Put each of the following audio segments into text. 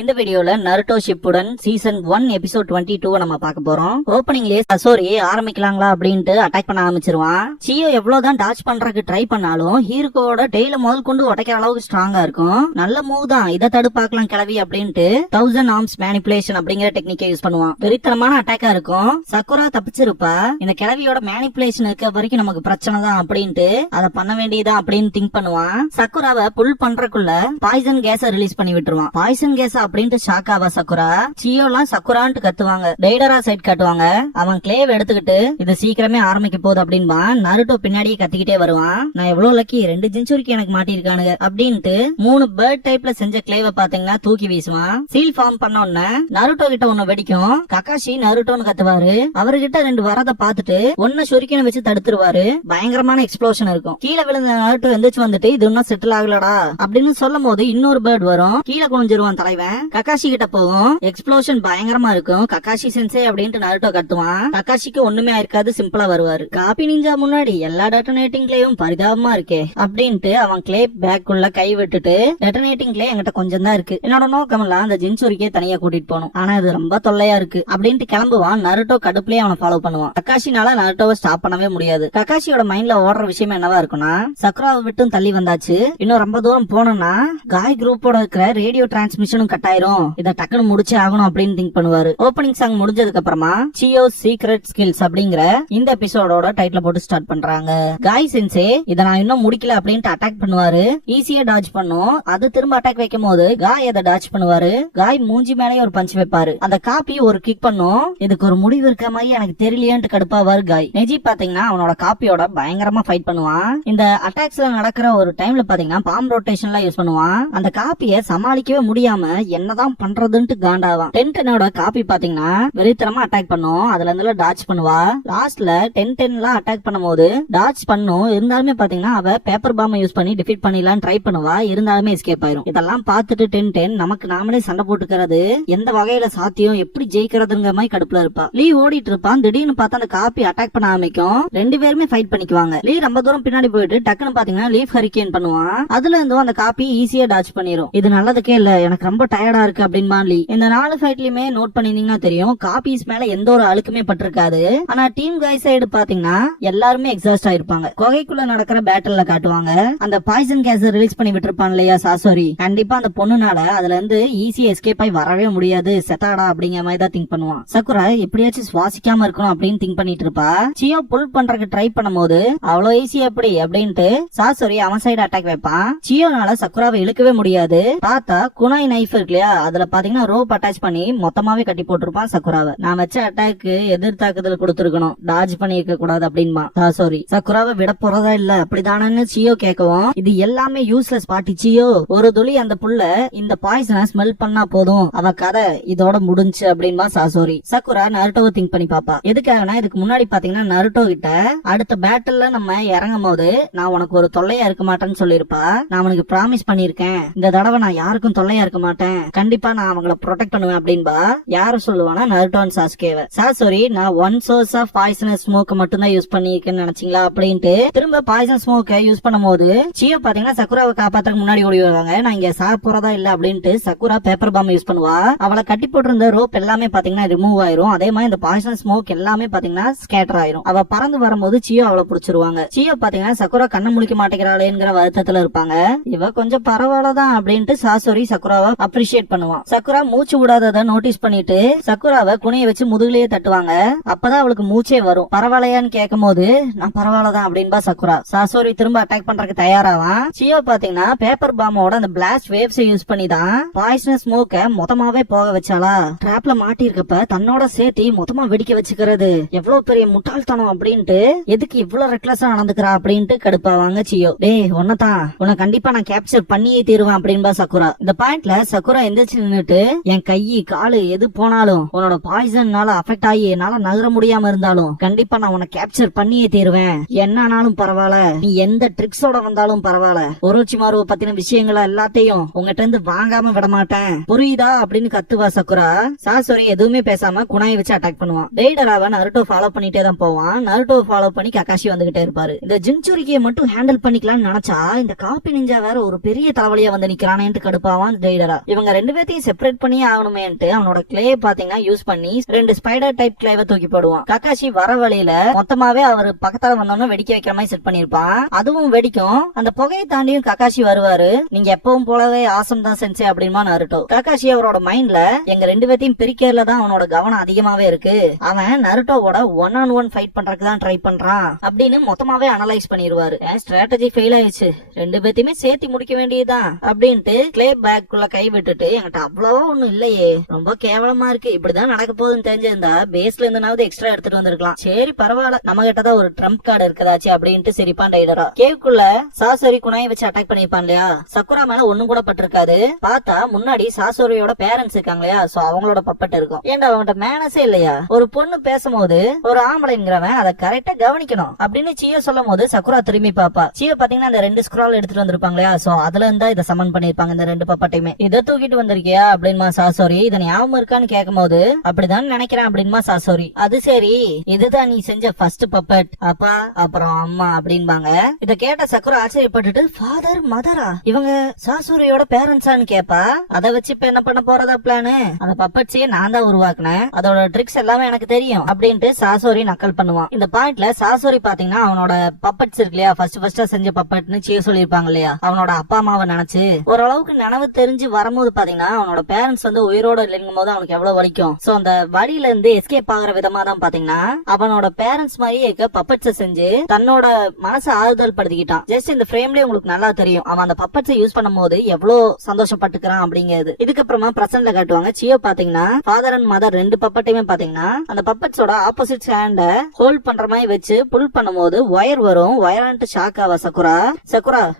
இந்த வீடியோல Naruto Shippuden season 1 episode 22 நம்ம பார்க்க போறோம். ஓப்பனிங்லயே சசோரி ஆரம்பிக்கலாங்களா அப்படின்ட்டு அட்டாக் பண்ண ஆரம்பிச்சிருவான். சியோ எவ்வளவுதான் டாச் பண்றதுக்கு ட்ரை பண்ணாலும் ஹீரோவோட டெய்ல முதல் கொண்டு உடைக்கிற அளவுக்கு ஸ்ட்ராங்கா இருக்கும். நல்ல மூவ் தான், இதை தடுப்பாக்கலாம் கிளவி அப்படின்ட்டு 1000 ஆர்ம்ஸ் மேனிபுலேஷன் அப்படிங்கிற டெக்னிக்கை யூஸ் பண்ணுவான். வெறித்தனமான அட்டாக்கா இருக்கும். சக்குரா தப்பிச்சிருப்பா. இந்த கிளவியோட மேனிபுலேஷன் இருக்க வரைக்கும் நமக்கு பிரச்சனை தான் அப்படின்ட்டு அதை பண்ண வேண்டியதான் அப்படின்னு திங்க் பண்ணுவான். சக்குராவை புல் பண்றதுக்குள்ள பாய்சன் கேஸ ரிலீஸ் பண்ணி விட்டுருவான். பாய்சன் கேஸ் அப்படின்ட்டு ஷாக் ஆவா சக்குரா. சியோலாம் சக்குரான்ட்டு கத்துவாங்க. டெய்டரா சைட் காட்டுவாங்க. அவன் கிளேவ் எடுத்துக்கிட்டு இது சீக்கிரமே ஆரம்பிக்க போகுது அப்படின்பா. நருட்டோ பின்னாடியே கத்திக்கிட்டே வருவான். நான் எவ்வளவு லக்கி, 2 செஞ்சுரிக்கு எனக்கு மாட்டிருக்கானுங்க அப்படின்ட்டு 3 பேர்ட் டைப்ல செஞ்ச கிளேவ பாத்தீங்கன்னா தூக்கி வீசுவான். சீல் ஃபார்ம் பண்ண உடனே நருட்டோ கிட்ட ஒண்ணு வெடிக்கும். ககாஷி நருட்டோன்னு கத்துவாரு. அவர்கிட்ட 2 வரத பாத்துட்டு ஒன்னு ஷுரிக்கனை வச்சு தடுத்துருவாரு. பயங்கரமான எக்ஸ்ப்ளோஷன் இருக்கும். கீழே விழுந்த நருட்டோ எந்திரிச்சு வந்துட்டு இது இன்னும் செட்டில் ஆகலடா அப்படின்னு சொல்லும் போது இன்னொரு பேர்ட் வரும். கீழே குனிஞ்சிருவான் தலைவன். ககாஷி கிட்ட போகும். எக்ஸ்ப்ளோஷன் பயங்கரமா இருக்கும். ககாஷி சென்சே அப்படின்ட்டு நருட்டோ கத்துவான். ககாஷிக்கு ஒண்ணுமே ஆயிருக்காது, சிம்பிளா வருவாரு. காபி நிஞ்சா முன்னாடி எல்லா டெட்டனேட்டிங் கிளேயும் பரிதாபமா இருக்கே அப்படின்ட்டு அவன் கிளே பேக் உள்ள கை விட்டுட்டு டெட்டனேட்டிங் கிளே என்கிட்ட கொஞ்சம் தான் இருக்கு, என்னோட நோக்கம் எல்லாம் அந்த ஜின்சூரிக்கே தனியா கூட்டிட்டு போகணும், ஆனா இது ரொம்ப தொல்லையா இருக்கு அப்படின்ட்டு கிளம்புவான். நருட்டோ கடுப்புலயே அவனை ஃபாலோ பண்ணுவான். ககாஷினால நருட்டோவை ஸ்டாப் பண்ணவே முடியாது. ககாஷியோட மைண்ட்ல ஓடுற விஷயம் என்னவா இருக்கும்னா, சக்குராவை விட்டும் தள்ளி வந்தாச்சு, இன்னும் ரொம்ப தூரம் போனோம்னா காய் குரூப்போட இருக்கிற ரேடியோ டிரான்ஸ்மிஷனும் கட்டாயிரும், இதை டக்குனு முடிச்சே ஆகணும் அப்படின்னு திங்க் பண்ணுவாரு. ஓப்பனிங் சாங் முடிஞ்சதுக்கு அப்புறமா சியோ சீக்ரெட் ஸ்கில்ஸ் அப்படிங்கிற இந்த எபிசோடோட டைட்டில் போட்டு ஸ்டார்ட் பண்றாங்க. காய் சென்சே இதை நான் இன்னும் முடிக்கல அப்படின்ட்டு அட்டாக் பண்ணுவாரு. ஈஸியா டாஜ் பண்ணும். அது திரும்ப அட்டாக் வைக்கும் போது காய் அதை டாஜ் பண்ணுவாரு. காய் மூஞ்சி மேலேயே ஒரு பஞ்ச் வைப்பாரு. அந்த காப்பி ஒரு கிக் பண்ணும். இதுக்கு ஒரு முடிவு இருக்க மாதிரி எனக்கு தெரியலையேன்ட்டு கடுப்பாவாரு காய். நெஜி பாத்தீங்கன்னா அவனோட காப்பியோட பயங்கரமா ஃபைட் பண்ணுவான். இந்த அட்டாக்ஸ்ல நடக்கிற ஒரு டைம்ல பாத்தீங்கன்னா பாம் ரொட்டேஷன்லாம் யூஸ் பண்ணுவான். அந்த காப்பியை சமாளிக்கவே முடியாம என்னதான் பண்றதுன்ட்டு காண்டாவான். டென்டனோட காப்பி பாத்தீங்கன்னா வெறித்தனமா அட்டாக் பண்ணும். அதுல இருந்து டாச் பண்ணுவா. லாஸ்ட்ல 10-10 அட்டாக் பண்ணும்போது டாச் பண்ணும். இருந்தாலுமே பாத்தீங்கன்னா அவ பேப்பர் பாம் யூஸ் பண்ணி டிஃபீட் பண்ணிடலாம் ட்ரை பண்ணுவா. இருந்தாலுமே எஸ்கேப் ஆயிரும். இதெல்லாம் பார்த்துட்டு 10-10 நமக்கு நாமளே சண்டை போட்டுக்கிறது எந்த வகையில சாத்தியம், எப்படி ஜெயிக்கிறதுங்கிற மாதிரி கடுப்புல இருப்பா. லீ ஓடிட்டு இருப்பான். திடீர்னு பார்த்தா அந்த காப்பி அட்டாக் பண்ண ஆரம்பிக்கும். 2 பேருமே ஃபைட் பண்ணிக்குவாங்க. லீ ரொம்ப தூரம் பின்னாடி போயிட்டு டக்குன்னு பாத்தீங்கன்னா லீஃப் ஹரிக்கேன் பண்ணுவான். அதுல இருந்து அந்த காப்பி ஈஸியா டாச் பண்ணிரும். இது நல்லதுக்கே இல்ல, எனக்கு ரொம்ப டயர்டா இருக்கு அப்படின்னு லீ. இந்த 4 ஃபைட்லயுமே நோட் பண்ணிருந்தீங்கன்னா தெரியும், காப்பீஸ் மேல எந்த ஒரு அழுக்குமே பட்டிருக்காது. ஆனா டீம் காய் சைடு பாத்தீங்கன்னா எல்லாருமே எக்ஸாஸ்ட் ஆயிருப்பாங்க. குகைக்குள்ள நடக்கிற பேட்டல்ல காட்டுவாங்க. அந்த பாய்சன் கேஸ் ரிலீஸ் பண்ணி விட்டுருப்பான் இல்லையா சாசோரி, கண்டிப்பா அந்த பொண்ணுனால அதுல இருந்து ஈஸியா எஸ்கேப் ஆகி வரவே முடியாது, செத்தாடா அப்படிங்கிற மாதிரி தான் திங்க் பண்ணுவான். சக்குரா எப்படியாச்சும் சுவாசிக்காம இருக்கணும் அப்படின்னு திங்க் பண்ணிட்டு இருப்பா. சியோ புல் பண்றதுக்கு ட்ரை பண்ணும்போது அவ்வளவு ஈஸியா எப்படி அப்படின்ட்டு சாசோரி அவன் சைடு அட்டாக் வைப்பான். சியோனால சக்குராவை இழுக்கவே முடியாது. பார்த்தா குனாய் நைஃப் இருக்கு இல்லையா, அதுல பாத்தீங்கன்னா ரோப் அட்டாச் பண்ணி மொத்தமாவே கட்டி போட்டிருப்பான் சக்குராவை. நான் வச்ச அட்டாக்கு எதிர் தாக்குதல் கொடுத்திருக்கணும், டாஜ் பண்ணி இருக்க கூடாது அப்படின்பா சாசோரி. சக்குராவை விட போறதா இல்ல அப்படிதானு சியோ கேட்கவும், இது எல்லாமே யூஸ்லெஸ் பாட்டி சியோ, ஒரு துளி அந்த புள்ள இந்த பாய்சனை ஸ்மெல் பண்ணா போதும், அவ கதை இதோட முடிஞ்சு அப்படின்பா சாசோரி. சக்குரா நருட்டோவை திங்க் பண்ணி பாப்பா. எதுக்காகனா இதுக்கு முன்னாடி பாத்தீங்கன்னா நருட்டோ கிட்ட அடுத்த பேட்டில்ல நம்ம இறங்கும் போது நான் உனக்கு ஒரு தொல்லையா இருக்க மாட்டேன்னு சொல்லிருப்பா. நான் அவனுக்கு ப்ராமிஸ் பண்ணிருக்கேன், இந்த தடவை நான் யாருக்கும் தொல்லையா இருக்க மாட்டேன், கண்டிப்பா நான் அவங்கள ப்ரொடெக்ட் பண்ணுவேன் அப்படின்பா. யார சொல்லுவானா நருட்டோ அண்ட் சாஸ்கேவை. சாசோரி நான் 1 சோர்ஸ் ஆஃப் பாய்சனஸ் ஸ்மோக் மட்டும் தான் யூஸ் பண்ணிருக்கேன்னு நினைச்சீங்களா அப்படின்ட்டு திரும்ப பாய்சன் ஸ்மோக்கை யூஸ் பண்ணும் போது சியோ பாத்தீங்கன்னா சக்குராவை காப்பாத்துறதுக்கு முன்னாடி ஓடி வருவாங்க. நான் இங்க சாக போறதா இல்ல அப்படின்ட்டு சக்குரா பேப்பர் பாம் யூஸ் பண்ணுவா. அவளை கட்டி போட்டிருந்த ரோப் எல்லாமே பாத்தீங்கன்னா ரிமூவ் ஆயிரும். அதே மாதிரி இந்த பாய்சன் ஸ்மோக் எல்லாமே பாத்தீங்கன்னா ஸ்கேட்டர் ஆயிரும். அவ பறந்து வரும்போது சியோ அவளை புடிச்சிருவாங்க. சியோ பாத்தீங்கன்னா சக்குரா கண்ணு முழிக்க மாட்டேங்கிறாளேங்கிற வருத்தத்துல இருப்பாங்க. இவ கொஞ்சம் பரவாயில்லதான் அப்படின்ட்டு சாசோரி சக்குராவை அப்ரிஷியேட் பண்ணுவான். சக்குரா மூச்சு விடாதத நோட்டீஸ் பண்ணிட்டு சக்குராவை குனைய வச்சு முதுகுலயே தட்டுவாங்க. அப்பதான் அவளுக்கு மூச்சே வரும். பரவாயில்லையான்னு கேட்கும் போது நான் பரவாயில்லதான் அப்படின்பா சக்குரா. சாசோரி திரும்ப அட்டாக் பண்றதுக்கு தயாராவான். சியோ பாத்தீங்கன்னா பேப்பர் பாமோட அந்த பிளாஸ்ட் வேவ்ஸ் யூஸ் பண்ணி தான் பாய்சனஸ் ஸ்மோக்க மொத்தமாவே போக வச்சாளா. டிராப்ல மாட்டி இருக்கப்ப தன்னோட சேர்த்தி மொத்தமா வெடிக்க வச்சுக்கிறது எவ்வளவு பெரிய முட்டாள்தனம் அப்படின்ட்டு, எதுக்கு இவ்வளவு ரெக்லஸா நடந்துக்கிறா அப்படின்ட்டு கடுப்பாவாங்க சியோ. டேய் ஒன்னதான் உன்னை கண்டிப்பா நான் கேப்சர் பண்ணியே தீருவேன் அப்படின்பா சக்குரா. இந்த பாயிண்ட்ல சக்குரா எந்திரிச்சு நின்னுட்டு, என் கை காலு எது போனாலும் உன்னோட பாய்சன்னால அஃபெக்ட் ஆகி என்னால நகர முடியாம இருந்தாலும் கண்டிப்பா நான் உன்னை கேப்சர் பண்ணியே தீருவேன், என்னானாலும் பரவாயில்ல, நீ எந்த ட்ரிக்ஸோட வந்தாலும் பரவாயில்ல, ஒரோச்சிமாருவை பத்தின விஷயங்களை எல்லாத்தையும் உங்ககிட்ட இருந்து வாங்காம விட மாட்டேன், புரியுதா அப்படின்னு கத்துவா சக்குரா. சாசோரி எதுவுமே பேசாம குனாயை வச்சு அட்டாக் பண்ணுவான். டெய்டராவை நருட்டோ ஃபாலோ பண்ணிட்டே தான் போவான். நருட்டோ ஃபாலோ பண்ணி ககாஷி வந்துகிட்டே இருப்பாரு. இந்த ஜின்சூரிக்கியை மட்டும் ஹேண்டில் பண்ணிக்கலாம்னு நினைச்சா இந்த காப்பி நிஞ்சா வேற ஒரு பெரிய தலைவலியா வந்து நிக்கிறானேன்னு கடுப்பாவான் டெய்டரா. இவங்க இவங்க ரெண்டு பேத்தையும் செப்பரேட் பண்ணி ஆகணுமேன்ட்டு அவனோட கிளே பாத்தீங்கன்னா யூஸ் பண்ணி 2 ஸ்பைடர் டைப் கிளேவை தூக்கி போடுவான். கக்காஷி வர வழியில மொத்தமாவே அவர் பக்கத்தால வந்தோம்னா வெடிக்க வைக்கிற மாதிரி செட் பண்ணிருப்பான். அதுவும் வெடிக்கும். அந்த புகையை தாண்டியும் கக்காஷி வருவாரு. நீங்க எப்பவும் போலவே ஆசம் தான் சென்சே அப்படிமா நருட்டோ. கக்காஷி அவரோட மைண்ட்ல எங்க ரெண்டு பேத்தையும் பிரிக்கிறதுல தான் அவனோட கவனம் அதிகமாவே இருக்கு. அவன் நருட்டோவோட 1-on-1 ஃபைட் பண்றதுக்கு தான் ட்ரை பண்றான் அப்படின்னு மொத்தமாவே அனலைஸ் பண்ணிடுவாரு. ஸ்ட்ராட்டஜி ஃபெயில் ஆயிடுச்சு, ரெண்டு பேத்தையுமே சேர்த்து முடிக்க வேண்டியதுதான் அப்படின்ட்டு கிளே பேக் குள்ள கை விட்டுட்டு என்கிட்ட அவ்வளவா ஒண்ணும் இல்லையே, ரொம்ப கேவலமா இருக்கு, இப்படிதான் நடக்க போகுதுன்னு தெரிஞ்சிருந்தா பேஸ்ல இருந்தாவது எக்ஸ்ட்ரா எடுத்துட்டு வந்திருக்கலாம். சரி பரவாயில்ல, நம்ம கிட்டதான் ஒரு ட்ரம்ப் கார்டு இருக்கதாச்சு அப்படின்ட்டு சிரிப்பான் டைலரா. கேவுக்குள்ள சாசோரி குணாயை வச்சு அட்டாக் பண்ணிருப்பான் இல்லையா, சக்குரா மேல ஒண்ணும் கூட பட்டிருக்காது. பார்த்தா முன்னாடி சாசோரியோட பேரண்ட்ஸ் இருக்காங்க இல்லையா, சோ அவங்களோட பப்பட் இருக்கும். ஏன்டா அவன்கிட்ட மேனஸே இல்லையா? ஒரு பொண்ணு பேசும்போது ஒரு ஆம்பளைங்கிறவன் அதை கரெக்டா கவனிக்கணும் அப்படின்னு சியோ சொல்லும் போது சக்குரா திரும்பி பாப்பா. சியோ பாத்தீங்கன்னா அந்த 2 ஸ்க்ரால் எடுத்துட்டு வந்திருப்பாங்க இல்லையா, சோ அதுல இருந்தா இதை சமன் பண்ணிருப்பாங்க இந்த 2 பப்பட்டையுமே. இதை தூக்கிட்டு வந்திருக்கியா அப்படின்மா சாசோரி. இதை ஞாபகம் இருக்கான்னு கேட்கும் போது அப்படிதான் நினைக்கிறேன் அப்படின்மா சாசோரி. அது சரி, இதுதான் நீ செஞ்ச ஃபர்ஸ்ட் பப்பட், அப்பா அப்புறம் அம்மா அப்படின்பாங்க. இத கேட்ட சக்குரா ஆச்சரியப்பட்டுட்டு ஃபாதர் மதரா இவங்க சாசோரியோட பேரண்ட்ஸான்னு கேப்பா. அதை வச்சு இப்ப என்ன பண்ண போறதா பிளானு? அந்த பப்பட்ஸையே நான் தான் உருவாக்குனேன், அதோட ட்ரிக்ஸ் எல்லாமே எனக்கு தெரியும் அப்படின்ட்டு சாசோரி நக்கல் பண்ணுவான். இந்த பாயிண்ட்ல சாசோரி பாத்தீங்கன்னா அவனோட பப்பட்ஸ் இருக்கு இல்லையா, ஃபர்ஸ்ட் செஞ்ச பப்பட்னு சிய சொல்லிருப்பாங்க இல்லையா, அவனோட அப்பா அம்மாவை நினைச்சு ஓரளவுக்கு நினைவு தெரிஞ்சு வரும்போது பாத்தீங்கன்னா அவனோட பேரண்ட்ஸ் வந்து உயிரோட இல்லைங்கும் போது அவனுக்கு எவ்வளவு வலிக்கும். சோ அந்த வழியில இருந்து எஸ்கேப் ஆகுற விதமா தான் பாத்தீங்கன்னா அவனோட பேரண்ட்ஸ் மாதிரியே இருக்க பப்பட்ஸை செஞ்சு தன்னோட மனசை ஆறுதல் படுத்திக்கிட்டான். ஜஸ்ட் இந்த ஃப்ரேம்லயே உங்களுக்கு நல்லா தெரியும் அவன் அந்த பப்பட்ஸை யூஸ் பண்ணும் போது எவ்வளவு சந்தோஷப்பட்டுக்கிறான் அப்படிங்கிறது. இதுக்கப்புறமா பிரசன்ட்ல காட்டுவாங்க. சியோ பாத்தீங்கன்னா ஃபாதர் அண்ட் மதர் 2 பப்பட்டையுமே பாத்தீங்கன்னா அந்த பப்பட்ஸோட ஆப்போசிட் ஹேண்ட ஹோல்ட் பண்ற மாதிரி வச்சு புல் பண்ணும்போது ஒயர் வரும். ஒயர்ன்ட்டு ஷாக் ஆவா சக்குரா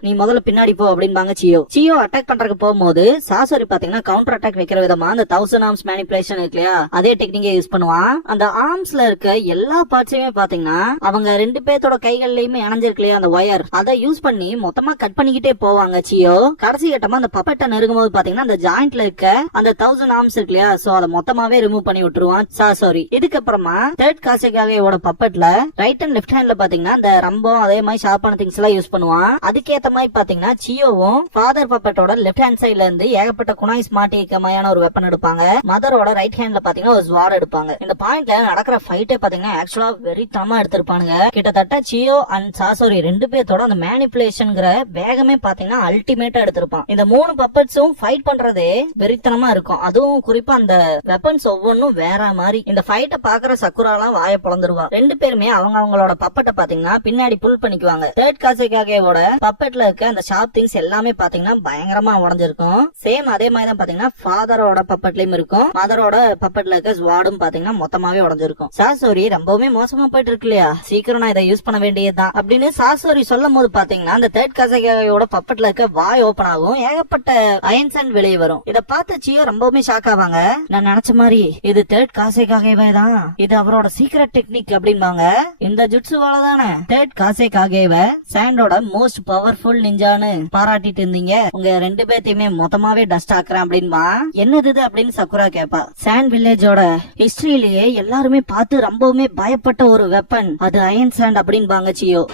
நீ முதல்ல பின்னாடி போ அப்படின்பாங்க சியோ அட்டாக் பண்றதுக்கு போகும்போது சாசோரி பாத்தீங்கன்னா கவுண்டர் அட்டாக் வைக்கிற விதமா அந்த 1000 ஆர்ம்ஸ் மேனிபுலேஷன் இருக்கு இல்லையா, அதே டெக்னிக்கை யூஸ் பண்ணுவான். அந்த ஆர்ம்ஸ்ல இருக்க எல்லா பார்ட்ஸையுமே பாத்தீங்கன்னா அவங்க 2 பேர்த்தோட கைகள்லயுமே இணைஞ்சிருக்கு இல்லையா அந்த ஒயர், அதை யூஸ் பண்ணி மொத்தமா கட் பண்ணிக்கிட்டே போவாங்க சியோ. கடைசி கட்டமா அந்த பப்பட்டை நெருங்கும் போது பாத்தீங்கன்னா அந்த ஜாயிண்ட்ல இருக்க அந்த 1000 ஆர்ம்ஸ் இருக்கு இல்லையா, சோ அதை மொத்தமாவே ரிமூவ் பண்ணி விட்டுருவான் சாசோரி. இதுக்கப்புறமா தேர்ட் காசேகாகேவோட பப்பட்ல ரைட் அண்ட் லெஃப்ட் ஹேண்ட்ல பாத்தீங்கன்னா அந்த ரம்பம் அதே மாதிரி ஷார்ப்பான திங்ஸ் எல்லாம் யூஸ் பண்ணுவான். அதுக்கேத்த மாதிரி பாத்தீங்கன்னா சியோவும் ஃபாதர் பப்பட்டோட லெஃப்ட் ஹேண்ட் சைட்ல இருந்து ஏகப்பட்ட குனாய்ஸ் மாட்டிக்கமையான ஒரு வெப்பன் எடுப்பாங்க. மதரோட ரைட் ஹேண்ட்ல பாத்தீங்கன்னா ஒரு ஸ்வார்ட் எடுப்பாங்க. இந்த பாயிண்ட்ல நடக்கிற ஃபைட்டே பாத்தீங்கன்னா ஆக்சுவலா வெறித்தனமா எடுத்திருப்பானுங்க. கிட்டத்தட்ட சியோ அண்ட் சாசோரி 2 பேர்த்தோட அந்த மேனிபுலேஷன்ங்கிற வேகமே பாத்தீங்கன்னா அல்டிமேட்டா எடுத்திருப்பான். இந்த 3 பப்பட்ஸும் ஃபைட் பண்றதே வெறித்தனமா இருக்கும். அதுவும் குறிப்பா அந்த வெப்பன்ஸ் ஒவ்வொன்னும் வேற மாதிரி. இந்த ஃபைட்ட பாக்குற சக்குராலாம் வாய பொளந்துருவா. 2 பேருமே அவங்களோட பப்பட்டை பாத்தீங்கன்னா பின்னாடி புல் பண்ணிக்குவாங்க. தேர்ட் காசேகாகேவோட பப்பட்ல இருக்க அந்த ஷார்ப் திங்ஸ் எல்லாமே பாத்தீங்கன்னா பயங்கரமா உடஞ்சிருக்கும். சேம் அதே மாதிரி தான் பாத்தீங்கன்னா ஃபாதரோட பப்பட்லயும் இருக்கும். மதரோட பப்பட்ல இருக்க ஸ்வார்டும் பாத்தீங்கன்னா மொத்தமாவே உடஞ்சிருக்கும். சாசோரி ரொம்பவுமே மோசமா போயிட்டு இருக்கு இல்லையா, சீக்கிரம் நான் இதை யூஸ் பண்ண வேண்டியதுதான் அப்படின்னு சாசோரி சொல்லும் போது பாத்தீங்கன்னா அந்த தேர்ட் காசேகாகேவோட பப்பட்ல இருக்க வாய் ஓபன் ஆகும். ஏகப்பட்ட அயன்ஸ் அண்ட் வெளியே வரும். இத பார்த்து சியோ ரொம்பவுமே ஷாக் ஆவாங்க. நான் நினைச்ச மாதிரி இது தேர்ட் காசேகாகேவே தான், இது அவரோட சீக்ரெட் டெக்னிக் அப்படின்பாங்க. இந்த ஜுட்சுவால தானே தேர்ட் காசேகாகேவை சாண்டோட மோஸ்ட் பவர்ஃபுல் நிஞ்சான்னு பாராட்டிட்டு இருந்தீங்க, உங்க 2 பேர்த்தையுமே மொத்தமாவே டஸ்ட் ஆக்குறேன் அப்படின்பா. என்னது அப்படின்னு சக்குரா கேப்பா. சாண்ட் வில்லேஜோட ஹிஸ்டரியிலேயே எல்லாருமே பார்த்து ரொம்பவுமே பயப்பட்ட ஒரு வெப்பன் அது அயன் சாண்ட் அப்படின்பாங்க சியோ.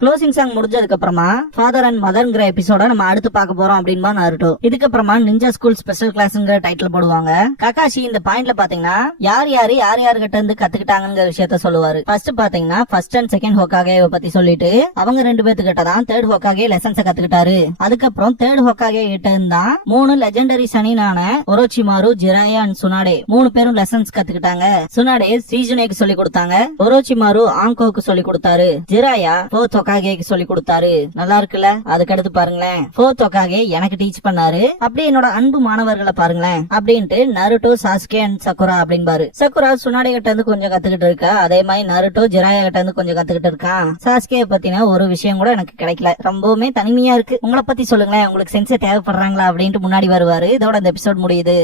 க்ளோசிங் சாங் முடிஞ்சதுக்கு அப்புறமா ஃபாதர் அண்ட் மதர்ங்கிற எபிசோட நம்ம அடுத்து பார்க்க போறோம் அப்படின்பா நருட்டோ. இதுக்கப்புறமா நிஞ்சா ஸ்கூல் ஸ்பெஷல் கிளாஸ்ங்கிற டைட்டில் போடுவாங்க. ககாஷி இந்த பாயிண்ட்ல பாத்தீங்கன்னா யார் யாரு கிட்ட இருந்து கத்துக்கிட்டாங்கிற விஷயத்த சொல்லுவாரு. ஃபர்ஸ்ட் பாத்தீங்கன்னா ஃபர்ஸ்ட் அண்ட் செகண்ட் ஹோக்காகே பத்தி சொல்லிட்டு அவங்க 2 பேத்துக்கிட்ட தான் தேர்ட் ஹோக்காகே லெசன்ஸ கத்துக்கிட்டாரு. அதுக்கப்புறம் தேர்ட் ஹோக்காகே கிட்ட இருந்தா 3 லெஜெண்டரி சனினான ஒரோச்சிமாரு, ஜிராயா அண்ட் சுனாடே 3 பேரும் லெசன்ஸ் கத்துக்கிட்டாங்க. சுனாடே சீஜுனேக்கு சொல்லி கொடுத்தாங்க, ஒரோச்சிமாரு ஆங்கோக்கு சொல்லி கொடுத்தாரு, ஜிராயா போத் ஒக்காகேக்கு சொல்லி கொடுத்தாரு. நல்லா இருக்குல்ல? அதுக்கு அடுத்து பாருங்களேன், 4th ஒக்காகே எனக்கு டீச் பண்ணாரு. அப்படியே என்னோட அன்பு மாணவர்களை பாருங்களேன் அப்படின்ட்டு நருட்டோ, சாஸ்கே அண்ட் சக்குரா அப்படின்பாரு. சக்குரா சுனாடே கிட்ட இருந்து கொஞ்சம் கத்துக்கிட்டு இருக்கா. அதே மாதிரி நருட்டோ ஜிராயா கிட்ட இருந்து கொஞ்சம் கத்துக்கிட்டு இருக்கான். சாஸ்கே பத்தின ஒரு விஷயம் கூட எனக்கு கிடைக்கல. ரொம்பவுமே தனிமையா இருக்கு. உங்களை பத்தி சொல்லுங்களேன், உங்களுக்கு சென்சே தேவைப்படுறாங்களா அப்படின்ட்டு முன்னாடி வருவாரு. இதோட இந்த எபிசோட் முடியுது.